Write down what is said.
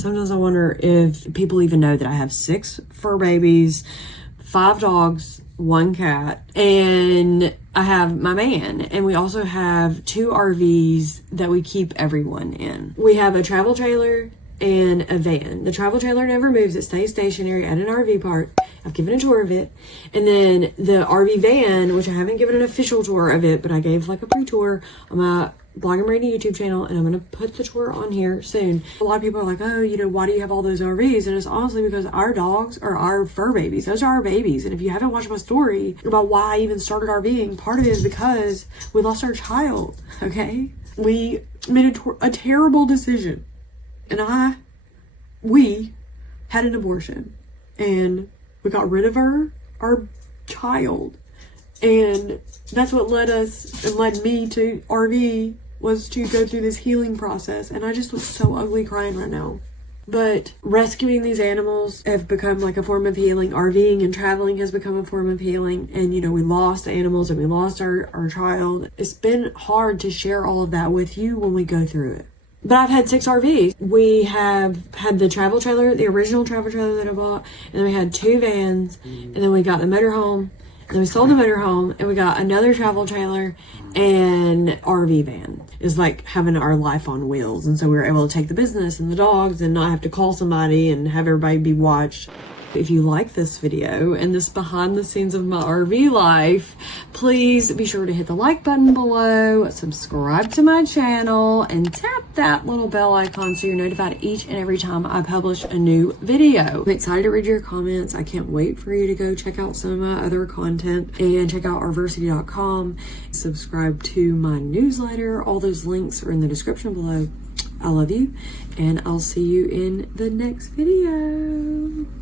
Sometimes I wonder if people even know that I have 6 fur babies, 5 dogs, 1 cat, and I have my man, and we also have 2 RVs that we keep everyone in. We have a travel trailer and a van. The travel trailer never moves. It stays stationary at an RV park. I've given a tour of it. And then the RV van, which I haven't given an official tour of it, but I gave like a pre-tour on my Blog and Brandi YouTube channel, and I'm going to put the tour on here soon. A lot of people are like, oh, you know, why do you have all those RVs? And it's honestly because our dogs are our fur babies. Those are our babies. And if you haven't watched my story about why I even started RVing, part of it is because we lost our child, okay? We made a terrible decision. And we had an abortion. And we got rid of our child. And that's what led us and led me to RV, was to go through this healing process. And I just look so ugly crying right now. But rescuing these animals have become like a form of healing. RVing and traveling has become a form of healing. And, you know, we lost animals and we lost our child. It's been hard to share all of that with you when we go through it. But I've had 6 RVs. We have had the travel trailer, the original travel trailer that I bought. And then we had 2 vans. And then we got the motorhome. And then we sold the motorhome, and we got another travel trailer and RV van. It's like having our life on wheels. And so we were able to take the business and the dogs and not have to call somebody and have everybody be watched. If you like this video and this behind the scenes of my RV life, please be sure to hit the like button below, subscribe to my channel, and tap that little bell icon so you're notified each and every time I publish a new video. I'm excited to read your comments. I can't wait for you to go check out some of my other content and check out Rversity.com. Subscribe to my newsletter. All those links are in the description below. I love you, and I'll see you in the next video.